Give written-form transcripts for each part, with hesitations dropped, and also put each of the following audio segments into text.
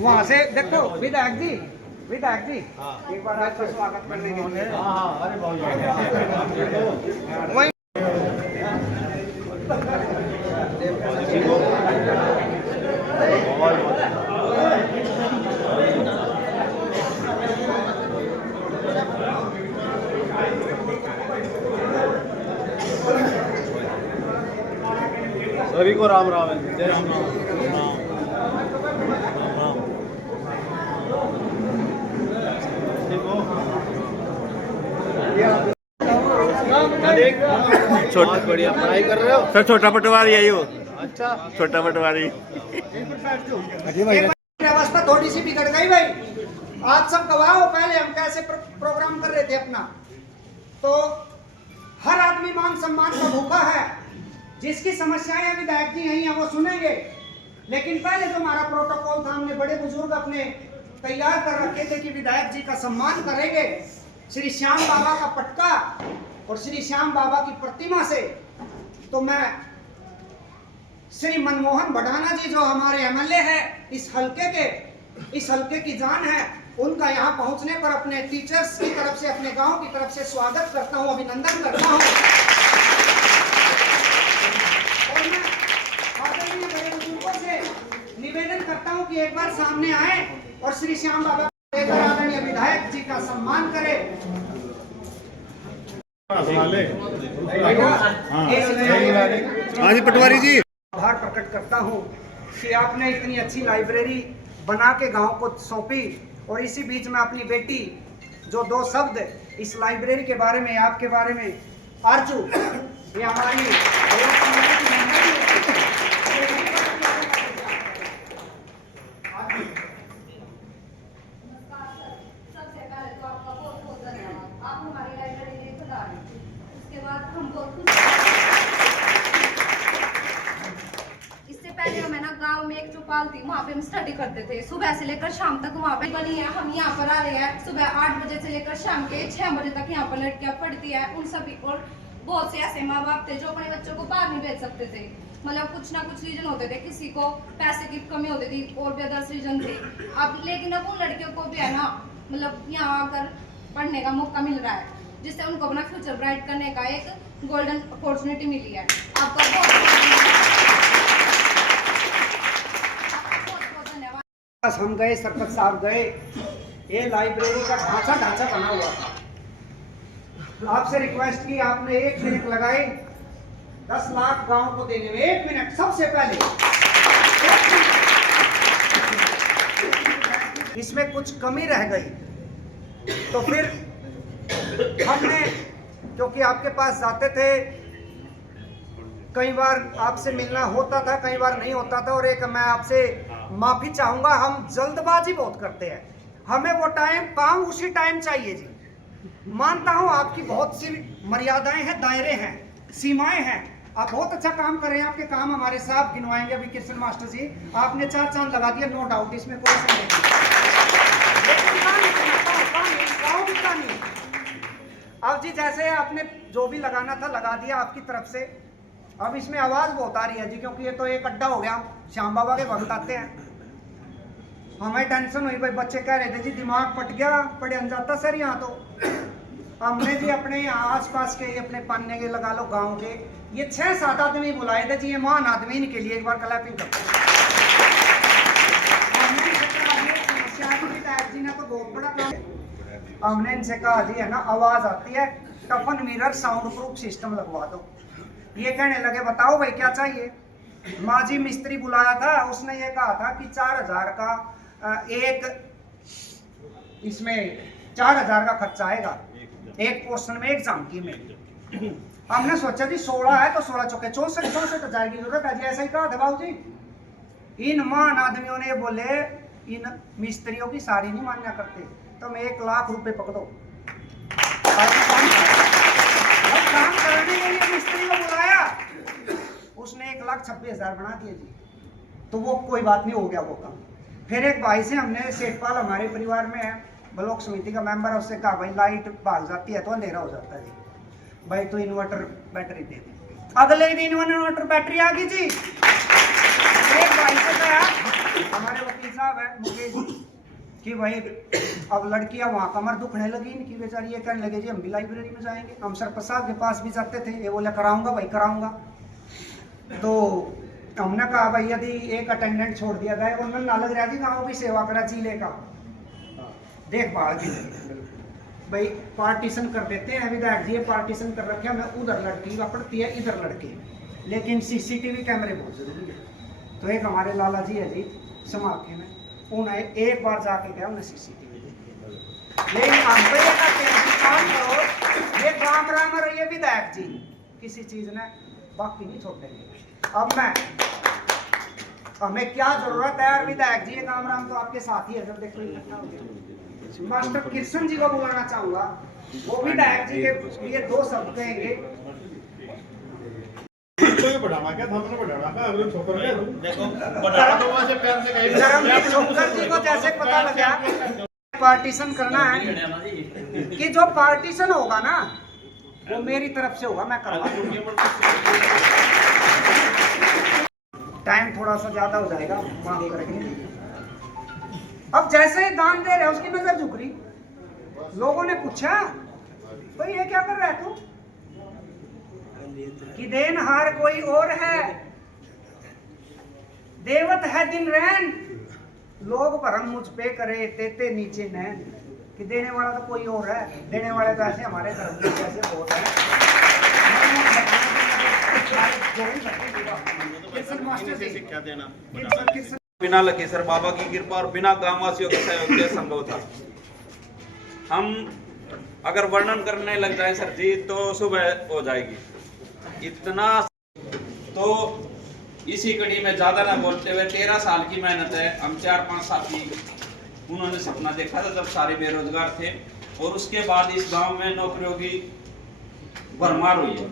वहाँ से देखो विधायक जी, विधायक जी एक बार आपका स्वागत करने के लिए वही सभी को राम राम है। जय राम राम। छोटा बढ़िया पढ़ाई कर रहे हो सर, छोटा पटवारी है यो। अच्छा छोटा पटवारी। व्यवस्था थोड़ी सी बिगड़ गई भाई। आप सब गवाह हो, पहले हम कैसे प्रोग्राम कर रहे थे अपना। तो हर आदमी मान सम्मान का भूखा है। जिसकी समस्याएं विधायक जी यही है वो सुनेंगे, लेकिन पहले जो हमारा प्रोटोकॉल था, हमने बड़े बुजुर्ग अपने तैयार कर रखे थे कि विधायक जी का सम्मान करेंगे श्री श्याम बाबा का पटका और श्री श्याम बाबा की प्रतिमा से। तो मैं श्री मनमोहन भडाना जी जो हमारे एमएलए है इस हल्के की जान है, उनका यहाँ पहुँचने पर अपने टीचर्स की तरफ से, अपने गांव की तरफ से स्वागत करता हूँ, अभिनंदन करता हूँ। और मैं आदरणीय बड़े बुजुर्गों से निवेदन करता हूँ कि एक बार सामने आए और श्री श्याम बाबा लेकर आदरणीय विधायक जी का सम्मान करें। हाँ जी पटवारी जी, आभार प्रकट करता हूँ कि आपने इतनी अच्छी लाइब्रेरी बना के गांव को सौंपी, और इसी बीच में अपनी बेटी जो दो शब्द इस लाइब्रेरी के बारे में, आपके बारे में, आरजू, ये हमारी सबसे पहले तो आपका बहुत बहुत धन्यवाद। आप हमारी लाइब्रेरी में खुदा रहे। उसके बाद हम बहुत खुश। इससे पहले हम है ना गांव में एक चौपाल थी, वहाँ पे हम स्टडी करते थे। सुबह से लेकर शाम तक वहाँ पे बनी है। हम यहाँ पर आ रहे हैं सुबह 8 बजे से लेकर शाम के 6 बजे तक यहाँ पर लड़कियाँ पढ़ती है। उन सभी और बहुत से ऐसे माँ बाप थे जो अपने बच्चों को बाहर नहीं भेज सकते थे, मतलब कुछ ना कुछ रीजन होते थे, किसी को पैसे की कमी होती थी और भी अदर्स रीजन थे। अब लेकिन अब उन लड़कियों को भी है ना, मतलब यहाँ आकर पढ़ने का मौका मिल रहा है, जिससे उनको अपना फ्यूचर ब्राइट करने का एक गोल्डन अपॉर्चुनिटी मिली है। आपका बहुत बहुत धन्यवाद। हम गए, सरपंच साहब गए, ये लाइब्रेरी का ढांचा बना हुआ था। आपसे रिक्वेस्ट की, आपने 1 मिनट लगाई 10 लाख गांव को देने में। 1 मिनट सबसे पहले। इसमें कुछ कमी रह गई तो फिर हमने, क्योंकि आपके पास जाते थे, कई बार आपसे मिलना होता था, कई बार नहीं होता था। और एक मैं आपसे माफी चाहूंगा, हम जल्दबाजी बहुत करते हैं, हमें वो टाइम काम उसी टाइम चाहिए जी। मानता हूं आपकी बहुत सी मर्यादाएं हैं, दायरे हैं, सीमाएं हैं। आप बहुत अच्छा काम कर रहे हैं, आपके काम हमारे साहब गिनवाएंगे अभी कृष्ण मास्टर जी। आपने 4 चांद लगा दिया, नो डाउट, इसमें कोई संदेह नहीं। अब जी जैसे आपने जो भी लगाना था लगा दिया आपकी तरफ से। अब इसमें आवाज बहुत आ रही है जी, क्योंकि ये तो एक अड्डा हो गया, श्याम बाबा के भक्त आते हैं। हमें टेंशन हुई भाई, बच्चे कह रहे थे जी दिमाग फट गया, पढ़े अनजाता सर यहाँ। तो हमने जी अपने यहाँ आसपास के, अपने पान्ने के लगा लो, गांव के ये 6-7 आदमी बुलाए थे जी, ये महान आदमी, इनके लिए एक बार क्लैपिंग करते हैं। जी ने तो बहुत बड़ा काम, हमने इनसे कहा जी है ना, आवाज आती है, टफन मिरर साउंड प्रूफ सिस्टम लगवा दो। ये कहने लगे बताओ भाई क्या चाहिए। माँ जी मिस्त्री बुलाया था, उसने ये कहा था कि 4000 का एक इसमें 4,000 का खर्चा आएगा एक पोर्शन में, एक झांकी में। हमने सोचा जी 16 है तो 16 चौके 64,000 की जरूरत है जी, ऐसा ही कहा था बाबू जी। इन महान आदमियों ने बोले इन मिस्त्रियों की सारी नहीं मान्या करते, तुम 1 लाख रुपए पकड़ो। काम करने के लिए मिस्त्री को बुलाया, उसने 1,26,000 बना दिए जी। तो वो कोई बात नहीं, हो गया वो काम। फिर एक भाई से हमने, सेठपाल हमारे परिवार में है, ब्लॉक समिति का मेंबर है, उससे कहा भाई लाइट भाग जाती है तो अंधेरा हो जाता है जी, भाई तो इन्वर्टर बैटरी दे दे। अगले दिन इन्वर्टर बैटरी आ गई जी। एक भाई से कहा, हमारे वकील साहब है मुकेश जी, कि भाई अब लड़कियां वहाँ कमर दुखने लगी इनकी बेचारी, ये कहने लगे जी हम भी लाइब्रेरी में जाएंगे। हम सरपंच साहब के पास भी जाते थे, ये बोले कराऊंगा भाई कराऊंगा। तो हमने कहा भाई यदि एक अटेंडेंट छोड़ दिया जाए और ना लग रहा जी गाँव की सेवा करा जिले का देखभाल की, भाई पार्टीशन कर देते हैं विधायक जी, ये पार्टीशन कर रखे मैं उधर लड़की का पड़ती है इधर लड़के, लेकिन सीसीटीवी कैमरे बहुत जरूरी है। तो एक हमारे लाला जी है जी समाके में, उन्हें एक बार जाके गया उन्हें सीसीटीवी देखी, लेकिन हम तो ये कहते हैं कि काम करो, ये काम राम रहिए विधायक जी, किसी चीज ने बाकी नहीं छोड़ेंगे। अब मैं हमें क्या जरूरत है विधायक जी, ये काम राम तो आपके साथ ही है, जब देखो इकट्ठा हो गया। मास्टर कृष्ण जी को बुलाना चाहूंगा, वो विधायक जी के लिए 2 शब्द कहेंगे। बढ़ावा क्या था, बढ़ावा का अगर छोकर के देखो बढ़ावा तो वहां से पैर से कहीं धर्मवीर छोकर जी को जैसे पता लगा पार्टीशन करना है, कि जो पार्टीशन होगा ना वो मेरी तरफ से होगा, मैं करवा दूंगा। टाइम थोड़ा सा ज्यादा हो जाएगा, माफ करेंगे। अब जैसे ही दान दे रहे उसकी नजर झुक रही, लोगों ने पूछा भाई ये क्या कर रहा है तू, कि देनहार कोई और है, देवत है दिन रैन, लोग भरम मुझ पे करे देते नीचे नैन, कि देने वाला तो कोई और है, देने वाले तो ऐसे हमारे धर्म के जैसे बहुत है। शिक्षा देना बिना लखेसर बाबा की कृपा और बिना गांव वासियों के सहयोग के संभव था। हम अगर वर्णन करने लग जाए सर जी तो सुबह हो जाएगी इतना। तो इसी कड़ी में ज्यादा ना बोलते हुए 13 साल की मेहनत है। हम 4-5 साथी उन्होंने सपना देखा था जब सारे बेरोजगार थे, और उसके बाद इस गांव में नौकरियों की भरमार हुई है।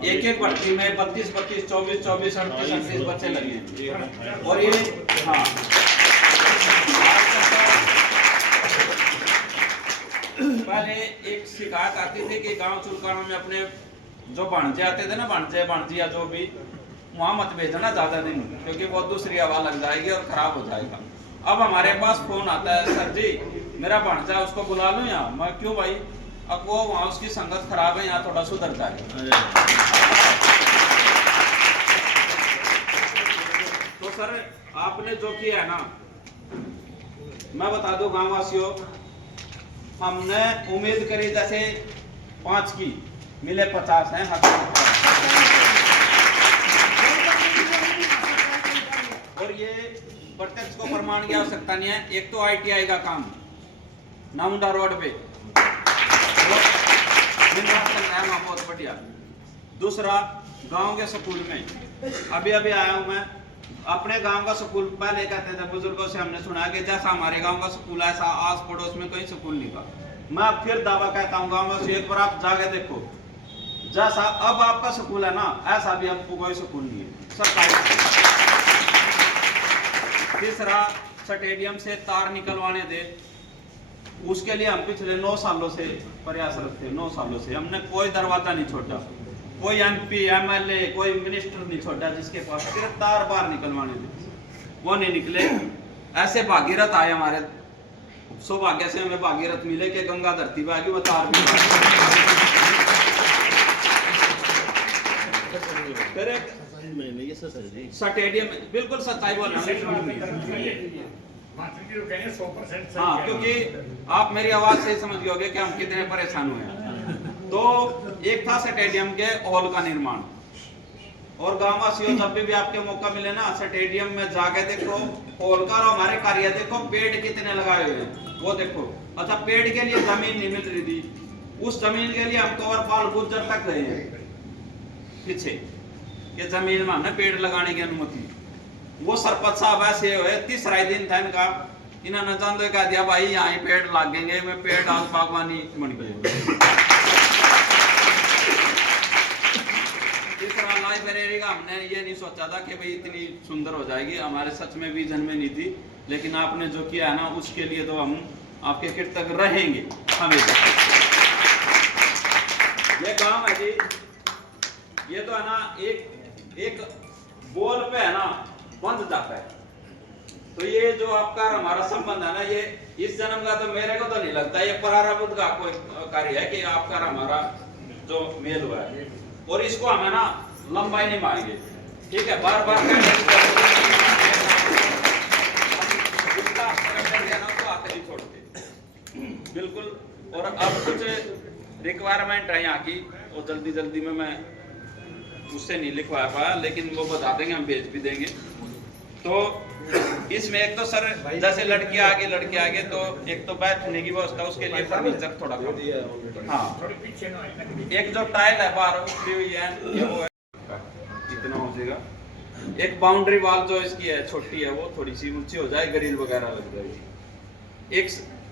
एक भर्ती में 32, 24, 38 बच्चे लगे हैं। और ये हाँ पहले एक शिकायत आती थी कि गांव चुलकाना में अपने जो भांजे आते थे ना, भांजिया जो भी, वहां मत भेजना ज्यादा दिन, क्योंकि वो दूसरी हवा लग जाएगी और खराब हो जाएगा। अब हमारे पास फोन आता है, सर जी मेरा भांजा उसको बुला लूं यहाँ। मैं क्यों भाई, अब वो वहाँ उसकी संगत खराब है, यहाँ थोड़ा सुधर जाए। तो सर आपने जो किया है ना, मैं बता दूं गांव वासियों, हमने उम्मीद करी जैसे 5 की मिले 50 हैं। और ये प्रत्यक्ष को प्रमाण की आवश्यकता नहीं है। एक तो ITI का काम नामुंडा रोड पे बहुत बढ़िया। दूसरा गांव के स्कूल में अभी आया हूं मैं। अपने गांव का स्कूल पहले कहते थे बुजुर्गों से हमने सुना कि जैसा हमारे गांव का स्कूल ऐसा आस पड़ोस में कोई स्कूल नहीं था। मैं फिर दावा कहता हूं गांव में से, एक बार आप जाके देखो, जैसा अब आपका स्कूल है ना ऐसा भी आपको कोई स्कूल नहीं है सरकारी। तीसरा स्टेडियम से तार निकलवाने दे, उसके लिए हम पिछले 9 सालों से प्रयासरत थे। 9 सालों से हमने कोई दरवाजा नहीं छोड़ा, कोई MP MLA कोई मिनिस्टर नहीं छोड़ा जिसके पास सिर्फ तार बाहर निकलवाने थे, वो नहीं निकले। ऐसे भागीरथ आए हमारे, सौभाग्य से हमें भागीरथ मिले कि गंगा धरती पे आगे वो तार भी। फिर एक स्टेडियम, बिल्कुल सच्चाई बोल रहे हैं। हाँ, क्योंकि आप मेरी आवाज से समझ गए होंगे कि हम कितने परेशान हुए हैं। तो एक था स्टेडियम के हॉल का निर्माण, और गांव वासियों जब भी आपके मौका मिले ना स्टेडियम में जाके देखो, होलकर हमारे कार्य देखो, पेड़ कितने लगाए हुए हैं वो देखो। अच्छा, पेड़ के लिए जमीन नहीं मिल रही थी, उस जमीन के लिए हम कंवरपाल गुज्जर तक गए हैं पीछे कि जमीन में हमने पेड़ लगाने की अनुमति। वो सरपंच साहब ऐसे हुए, तीसरा दिन था इनका, इन्होंने जानते कह दिया भाई यहाँ पेड़ लागेंगे, मैं पेड़ आज बागवानी बन गए। तीसरा लाइब्रेरी का हमने ये नहीं सोचा था कि भाई इतनी सुंदर हो जाएगी, हमारे सच में विजन में नहीं थी, लेकिन आपने जो किया है ना उसके लिए तो हम आपके कृतज्ञ रहेंगे हमेशा। ये काम है जी, ये तो है ना एक बोल पे है ना बंध जाता है। तो ये जो आपका हमारा संबंध है ना, ये इस जन्म का तो मेरे को तो नहीं लगता, ये प्रारब्ध का कोई कार्य है कि आपका हमारा जो मेल हुआ है, और इसको हमें ना लंबाई नहीं मांगे, ठीक है, बार बार बिल्कुल। और अब कुछ रिक्वायरमेंट है यहाँ की, और जल्दी जल्दी में मैं उससे नहीं लिखवा पाया, लेकिन वो बता देंगे, हम भेज भी देंगे। तो इसमें एक तो सर जैसे लड़के आगे तो एक तो बैठने की व्यवस्था, उसके लिए फर्नीचर थोड़ा कम, हाँ, एक जो टाइल है बाहर उखड़ी हुई है, ये वो है इतना हो जाएगा। एक बाउंड्री वॉल जो इसकी है छोटी है, वो थोड़ी सी ऊंची हो जाए, ग्रिल वगैरह लग जाएगी। एक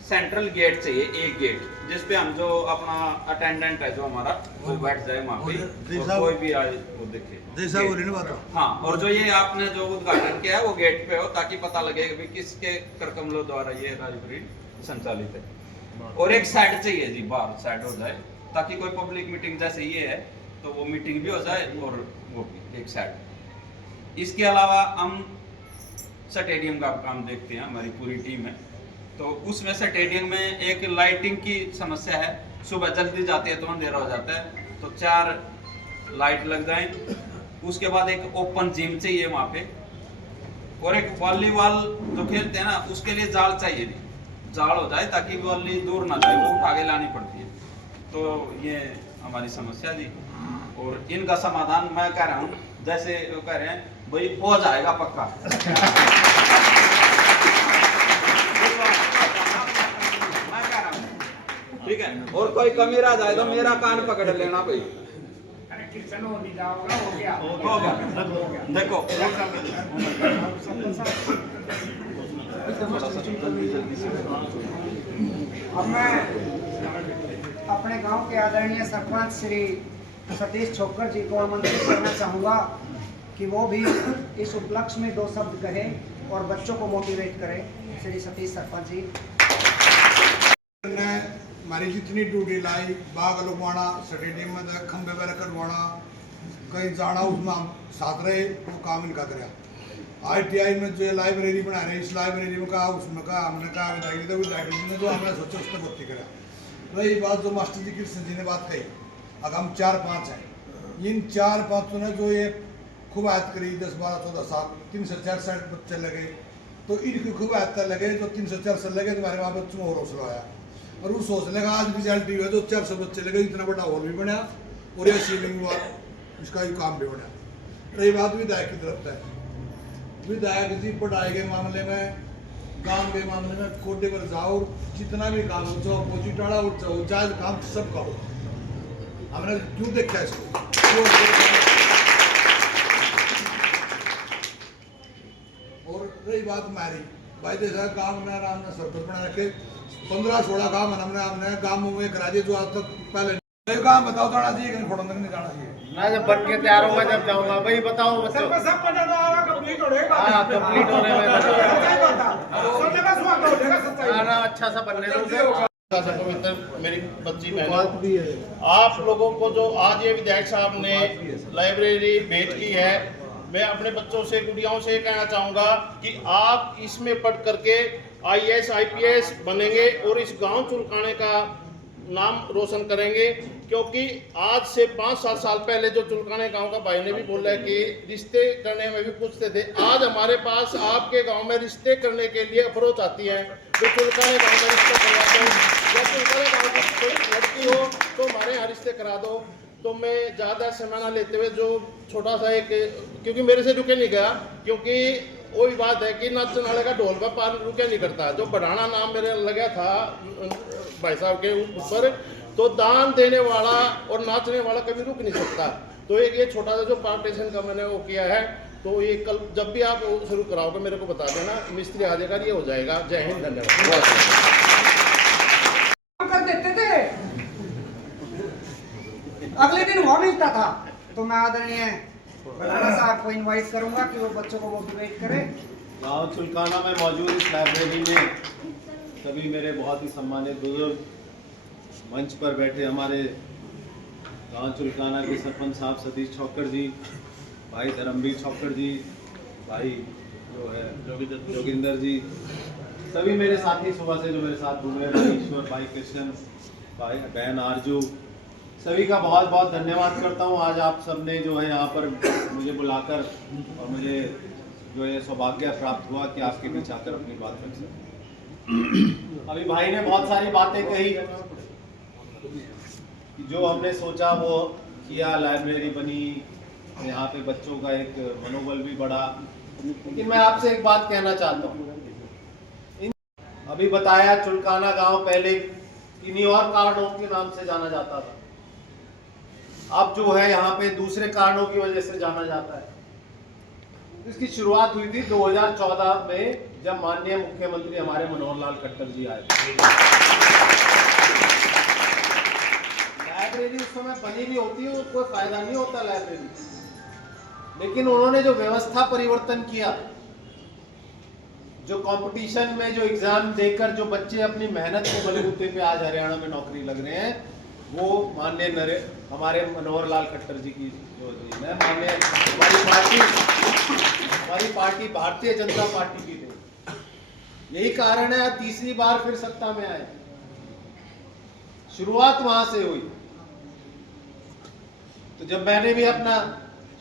सेंट्रल गेट चाहिए, एक गेट जिसपे हम जो अपना अटेंडेंट है जो हमारा, वो बैठ जाए वहाँ पे, और कोई भी आए वो देखे। हाँ, और जो ये आपने जो उद्घाटन किया है वो गेट पे हो, ताकि पता लगे कि किसके करकमलों द्वारा ये लाइब्रेरी संचालित है। और एक साइड चाहिए जी, बाहर साइड हो जाए, ताकि कोई पब्लिक मीटिंग जैसे ये है तो वो मीटिंग भी हो जाए, और वो भी एक साइड। इसके अलावा हम स्टेडियम का काम देखते हैं, हमारी पूरी टीम है, तो उसमें स्टेडियम में एक लाइटिंग की समस्या है। सुबह जल्दी जाते हैं तो अंधेरा हो जाता है, तो 4 लाइट लग जाए। उसके बाद एक ओपन जिम चाहिए वहाँ पे, और एक वॉलीबॉल जो खेलते हैं ना उसके लिए जाल चाहिए, भी जाल हो जाए ताकि वॉली दूर ना जाए, वो उठा के लानी पड़ती है। तो ये हमारी समस्या जी, और इनका समाधान मैं कह रहा हूँ, जैसे वो कह रहे हैं भाई हो जाएगा पक्का। ठीक है, और कोई कमी रह जाए तो मेरा कान पकड़ लेना भाई। होगा, देखो अब मैं अपने गांव के आदरणीय सरपंच श्री सतीश छोकर जी को आमंत्रित करना चाहूँगा कि वो भी इस उपलक्ष्य में 2 शब्द कहे और बच्चों को मोटिवेट करें। श्री सतीश सरपंच जी ने हमारी जितनी ड्यूटी लाई, बाग लगवाना, स्टेडियम में खंबे वगैरह करवाना, कहीं जाना, उसमें हम साथ रहे, वो काम इनका कराया। ITI में जो लाइब्रेरी बना रहे, इस लाइब्रेरी में कहा, उसमें कहा, हमने कहा बताएगी तो लाइब्रेरी ने जो हमने सोचा उसने भर्ती करा। रही बात जो मास्टर जी कृष्ण जी ने बात कही, अब हम 4-5 हैं, इन 4-5 ने जो ये खूब आयत करी 10-12-14 साल, 364 बच्चे लगे, तो इनकी खूब आयत लगे, जो 364 लगे तो हमारे वहाँ बच्चों में और हौसला आया, और उस हौसले का आज रिजल्ट हुआ, जो 400 बच्चे लगे, इतना बड़ा हॉल भी बना, और ये सीलिंग हुआ, इसका भी काम भी बना। रही बात विधायक की तरफ है, विधायक जी पढ़ाई के मामले में, काम के मामले में कोटे पर जाओ, जितना भी काम हो चाहे अपोजिट वाला हो चाहे जायज काम सबका हो। हमने क्यों देखा इसको, और रही बात हमारी भाई जैसा काम में हमने सरपंच बना रखे, 15-16 काम हमने गाँव में करा दिए, जो आज तक पहले काम बताओ जाना चाहिए कि फोड़न तक नहीं जाना चाहिए। मैं जब बन के तैयार होगा जब जाऊंगा भाई, बताओ बच्चों। सब पता तो आवा कंप्लीट हो रहेगा। हां कंप्लीट हो रहा है, सब जगह स्वागत हो जाएगा, सच्चाई खाना अच्छा सा बनने दो। पवित्र मेरी बच्ची बहनों, आप लोगों को जो आज ये विधायक साहब ने लाइब्रेरी भेंट की है, मैं अपने बच्चों से, गुड़ियाओं से कहना चाहूँगा कि आप इसमें पढ़ करके IAS IPS बनेंगे और इस गांव चुलकाने का नाम रोशन करेंगे। क्योंकि आज से 5-7 साल पहले जो चुलकाने गांव का भाई ने भी बोला है कि रिश्ते करने में भी पूछते थे, आज हमारे पास आपके गांव में रिश्ते करने के लिए अप्रोच आती है, जो चुलकाने गांव में रिश्ते करवाते हैं। या चुलकाने गांव की कोई लड़की हो तो हमारे यहाँ रिश्ते करा दो। तो मैं ज़्यादा समय ना लेते हुए जो छोटा सा एक, क्योंकि मेरे से रुके नहीं गया, क्योंकि वही बात है कि नाचने वाले का ढोल पर पार रुके नहीं करता। जो बढ़ाना नाम मेरे लगा था भाई साहब के ऊपर, तो दान देने वाला और नाचने वाला कभी रुक नहीं सकता। तो एक ये छोटा सा जो पार्टीशन का मैंने वो किया है, तो ये कल जब भी आप शुरू कराओगे मेरे को बता देना, मिस्त्री आ जाएगा, ये हो जाएगा। जय हिंद, धन्यवाद। कर देते थे, अगले दिन वहाँ मिलता था। तो मैं आदरणीय बड़ाना साहब को इनवाइट करूंगा कि वो बच्चों को मोटिवेट करें। गाँव चुलकाना में मौजूद इस लाइब्रेरी में सभी मेरे बहुत ही सम्मानित बुजुर्ग, मंच पर बैठे हमारे गाँव चुलकाना के सरपंच साहब सतीश छौकर जी, भाई धर्मवीर छौकर जी, भाई जो है जोगिंदर जी, सभी मेरे साथी सुबह से जो मेरे साथ घूम रहे, भाई ईश्वर, भाई कृष्ण, भाई बहन आरजू, सभी का बहुत बहुत धन्यवाद करता हूँ। आज आप सबने जो है यहाँ पर मुझे बुलाकर और मुझे जो है सौभाग्य प्राप्त हुआ कि आपके बीच आकर अपनी बात रख सकूं। अभी भाई ने बहुत सारी बातें कही कि जो हमने सोचा वो किया, लाइब्रेरी बनी, यहाँ पे बच्चों का एक मनोबल भी बढ़ा। लेकिन मैं आपसे एक बात कहना चाहता हूँ, अभी बताया चुलकाना गांव पहले किन्हीं और कारणों के नाम से जाना जाता था, अब जो है यहाँ पे दूसरे कारणों की वजह से जाना जाता है। इसकी शुरुआत हुई थी 2014 में, जब माननीय मुख्यमंत्री हमारे मनोहर लाल खट्टर जी आए थे। लाइब्रेरी उस समय बनी भी होती है, कोई फायदा नहीं होता लाइब्रेरी, लेकिन उन्होंने जो व्यवस्था परिवर्तन किया, जो कंपटीशन में जो एग्जाम देकर जो बच्चे अपनी मेहनत के बलबूते पे आज हरियाणा में नौकरी लग रहे हैं, वो माननीय हमारे मनोहर लाल खट्टर जी की जो है, माननीय हमारी पार्टी भारतीय जनता पार्टी की थी। यही कारण है तीसरी बार फिर सत्ता में आए। शुरुआत वहां से हुई। तो जब मैंने भी अपना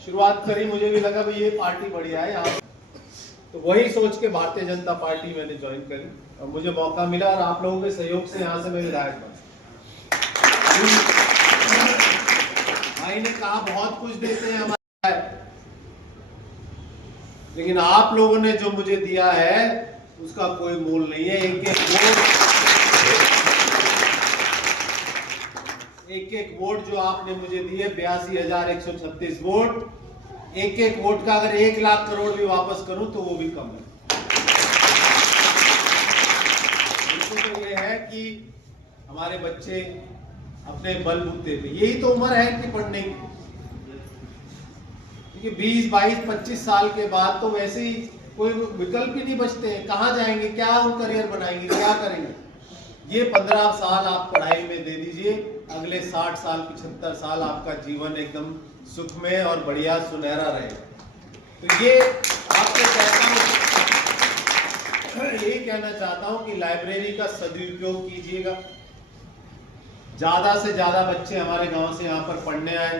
शुरुआत करी, मुझे भी लगा भाई ये पार्टी बढ़िया है यहाँ, तो वही सोच के भारतीय जनता पार्टी मैंने ज्वाइन करी और मुझे मौका मिला, और आप लोगों के सहयोग से यहाँ से मैं विधायक बना। भाई ने कहा बहुत कुछ देते हैं हमारे, लेकिन आप लोगों ने जो मुझे दिया है उसका कोई मूल नहीं है। एक वोट जो आपने मुझे दिए, 82,136 वोट, एक वोट का अगर 1 लाख करोड़ भी वापस करूं तो वो भी कम है। तो ये है कि हमारे बच्चे अपने बलबूते पे, यही तो उम्र है कि पढ़ने की, क्योंकि 20, 22, 25 साल के बाद तो वैसे ही कोई विकल्प ही नहीं बचते हैं। कहाँ जाएंगे, क्या उन करियर बनाएंगे, क्या करेंगे। ये 15 साल आप पढ़ाई में दे दीजिए, अगले 60 साल 75 साल आपका जीवन एकदम सुखमय और बढ़िया सुनहरा रहेगा। तो ये आपको कहता हूँ, यही कहना चाहता हूँ कि लाइब्रेरी का सदुपयोग कीजिएगा। ज्यादा से ज्यादा बच्चे हमारे गांव से यहाँ पर पढ़ने आए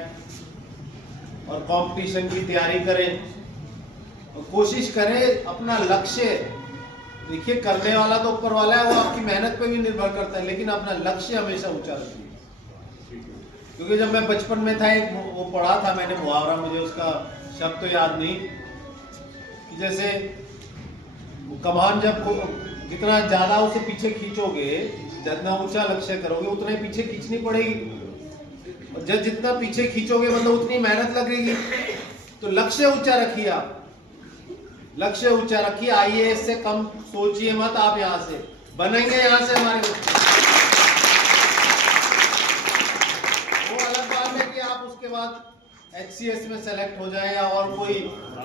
और कंपटीशन की तैयारी करें और कोशिश करें अपना लक्ष्य, देखिए करने वाला तो ऊपर वाला है, वो आपकी मेहनत पे भी निर्भर करता है, लेकिन अपना लक्ष्य हमेशा ऊंचा रखिए। क्योंकि जब मैं बचपन में था, एक वो पढ़ा था मैंने मुहावरा, मुझे उसका शब्द तो याद नहीं, कि जैसे कमान जब जितना ज्यादा उसे पीछे खींचोगे, जितना ऊंचा लक्ष्य करोगे, उतना ही पीछे खींचनी पड़ेगी, और जब जितना पीछे खींचोगे मतलब उतनी मेहनत लगेगी। तो लक्ष्य ऊंचा रखिए, आप लक्ष्य ऊंचा रखिए। आईएएस से कम सोचिए मत, आप यहाँ से बनेंगे, यहाँ से हमारे वो अलग बात है कि आप उसके बाद HCS में सेलेक्ट हो जाए या और कोई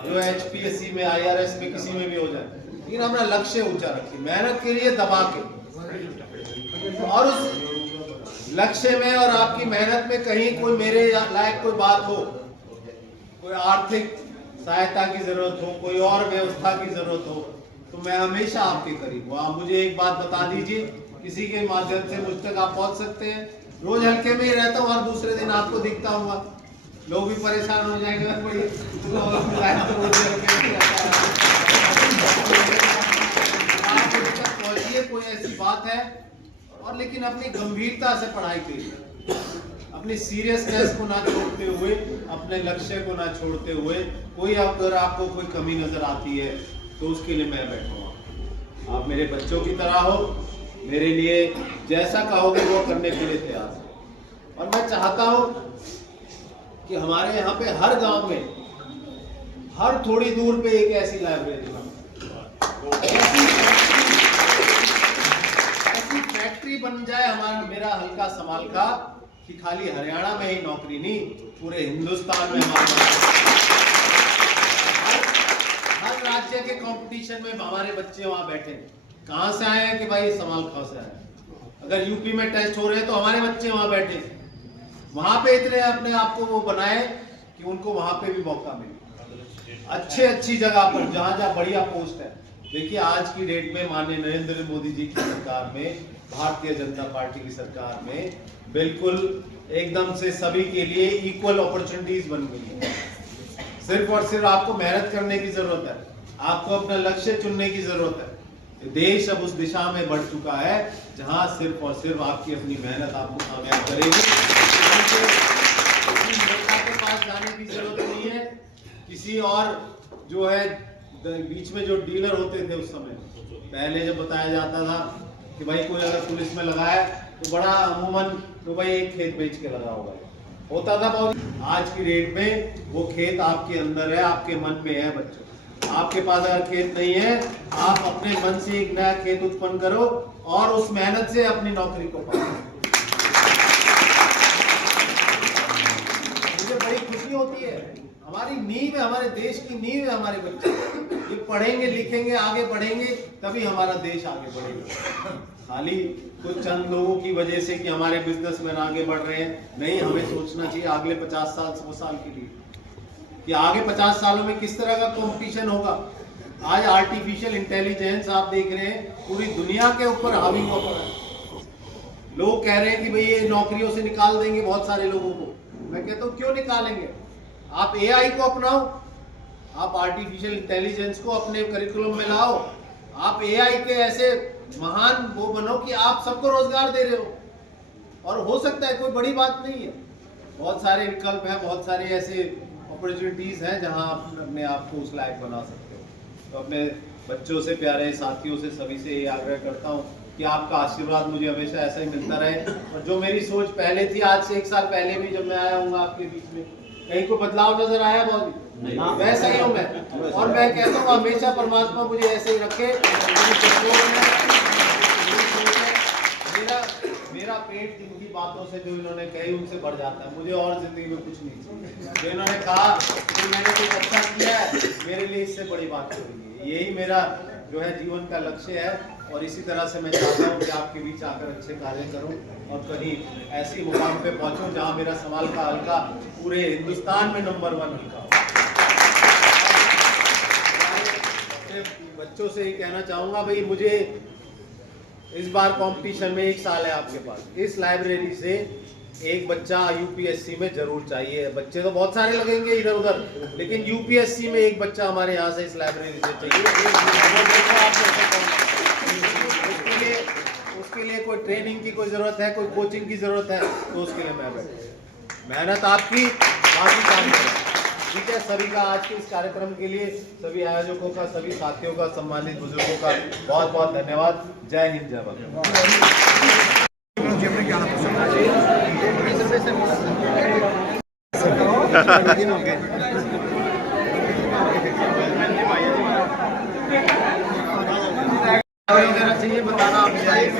जो HPSC में, IRS में, किसी में भी हो जाए, लेकिन अपना लक्ष्य ऊंचा रखिए, मेहनत के लिए दबा के, और उस लक्ष्य में और आपकी मेहनत में कहीं कोई मेरे लायक कोई बात हो, कोई आर्थिक सहायता की जरूरत हो, कोई और व्यवस्था की जरूरत हो, तो मैं हमेशा आपके करीब हूँ। आप मुझे एक बात बता दीजिए, किसी के माध्यम से मुझ तक आप पहुंच सकते हैं। रोज हल्के में ही रहता हूँ, हर दूसरे दिन आपको दिखता हूँ, लोग भी परेशान हो जाएंगे, पहुंचिए, कोई ऐसी बात है, और लेकिन अपनी गंभीरता से पढ़ाई कीजिए, अपनी सीरियसनेस को ना छोड़ते हुए, अपने लक्ष्य को ना छोड़ते हुए, कोई अगर आपको कोई कमी नजर आती है तो उसके लिए मैं बैठा हूँ। आप मेरे बच्चों की तरह हो, मेरे लिए जैसा कहोगे वो करने के लिए तैयार हो। और मैं चाहता हूँ कि हमारे यहाँ पे हर गांव में, हर थोड़ी दूर पे एक ऐसी लाइब्रेरी हो, ऐसी फैक्ट्री बन जाए हमारा, मेरा हल्का समाल का, कि खाली हरियाणा में ही नौकरी नहीं, पूरे हिंदुस्तान में हर राज्य के कंपटीशन में हमारे बच्चे वहां बैठे। कहां से आए हैं कि भाई समाल खां से आए। अगर यूपी में टेस्ट हो रहे हैं तो हमारे बच्चे वहां बैठे, वहां पे इतने अपने आप को वो बनाए कि उनको वहां पे भी मौका मिले, अच्छी जगह पर, जहां जहां बढ़िया पोस्ट है। देखिए आज की डेट में माननीय नरेंद्र मोदी जी की सरकार में, भारतीय जनता पार्टी की सरकार में बिल्कुल एकदम से सभी के लिए इक्वल अपॉर्चुनिटीज बन गई है। सिर्फ और सिर्फ आपको मेहनत करने की जरूरत है, आपको अपना लक्ष्य चुनने की जरूरत है। देश अब उस दिशा में बढ़ चुका है जहां सिर्फ और सिर्फ आपकी अपनी मेहनत आपको कामयाब करेगी। किसी नेता के पास जाने की जरूरत नहीं है, किसी और जो है बीच में जो डीलर होते थे उस समय, पहले जब बताया जाता था कि भाई कोई अगर पुलिस में लगा है तो बड़ा अमूमन तो भाई एक खेत बेच के लगा होता था बहुत। आज की डेट में वो खेत आपके अंदर है, आपके मन में है। बच्चों, आपके पास अगर खेत नहीं है, आप अपने मन से एक नया खेत उत्पन्न करो और उस मेहनत से अपनी नौकरी को पाओ। मुझे बड़ी खुशी होती है, हमारी नींव है, हमारे देश की नींव है हमारे बच्चे। ये पढ़ेंगे लिखेंगे आगे बढ़ेंगे तभी हमारा देश आगे बढ़ेगा। खाली कुछ चंद लोगों की वजह से कि हमारे बिजनेसमैन आगे बढ़ रहे हैं, नहीं, हमें सोचना चाहिए अगले 50 साल 100 साल के लिए कि आगे 50 सालों में किस तरह का कंपटीशन होगा। आज आर्टिफिशियल इंटेलिजेंस आप देख रहे हैं पूरी दुनिया के ऊपर हावी हुआ पड़ा है। लोग कह रहे हैं कि भाई ये नौकरियों से निकाल देंगे बहुत सारे लोगों को। मैं कहता हूँ क्यों निकालेंगे? आप एआई को अपनाओ, आप आर्टिफिशियल इंटेलिजेंस को अपने करिकुलम में लाओ, आप एआई के ऐसे महान वो बनो कि आप सबको रोजगार दे रहे हो। और हो सकता है, कोई बड़ी बात नहीं है, बहुत सारे विकल्प हैं, बहुत सारे ऐसे अपॉर्चुनिटीज हैं जहां आप अपने आप को उस लायक बना सकते हो। तो अपने बच्चों से, प्यारे साथियों से, सभी से ये आग्रह करता हूं कि आपका आशीर्वाद मुझे हमेशा ऐसा ही मिलता रहे। और जो मेरी सोच पहले थी, आज से 1 साल पहले भी जब मैं आया हूँ आपके बीच में, कहीं को बदलाव नजर आया? बहुत वैसा ही हूँ मैं। और मैं कहता हूँ हमेशा परमात्मा मुझे ऐसे ही रखे। मेरा पेट जिनकी बातों से जो इन्होंने कही उनसे बढ़ जाता है, मुझे और जिंदगी में कुछ नहीं चाहिए। जो इन्होंने कहा कि मैंने कुछ अच्छा किया है, मेरे लिए इससे बड़ी बात होगी। यही मेरा जो है जीवन का लक्ष्य है। और इसी तरह से मैं चाहता हूँ कि आपके बीच आकर अच्छे कार्य करूँ और कहीं ऐसी मुकाम पे पहुँचूँ जहाँ मेरा समाल का हल्का पूरे हिंदुस्तान में नंबर 1 हल्का हो। बच्चों से ही कहना चाहूँगा, भाई मुझे इस बार कंपटीशन में 1 साल है आपके पास, इस लाइब्रेरी से एक बच्चा यूपीएससी में जरूर चाहिए। बच्चे तो बहुत सारे लगेंगे इधर उधर, लेकिन यूपीएससी में एक बच्चा हमारे यहाँ से इस लाइब्रेरी से चाहिए। उसके लिए कोई ट्रेनिंग की कोई जरूरत है, कोई कोचिंग की जरूरत है, तो उसके लिए मैं बैठा। मेहनत आपकी, बाकी काम ठीक है। सभी का आज के इस कार्यक्रम के लिए सभी आयोजकों का, सभी साथियों का, सम्मानित बुजुर्गों का बहुत बहुत धन्यवाद। जय हिंद, जय भारत। चाहिए बताना आप चाहिए।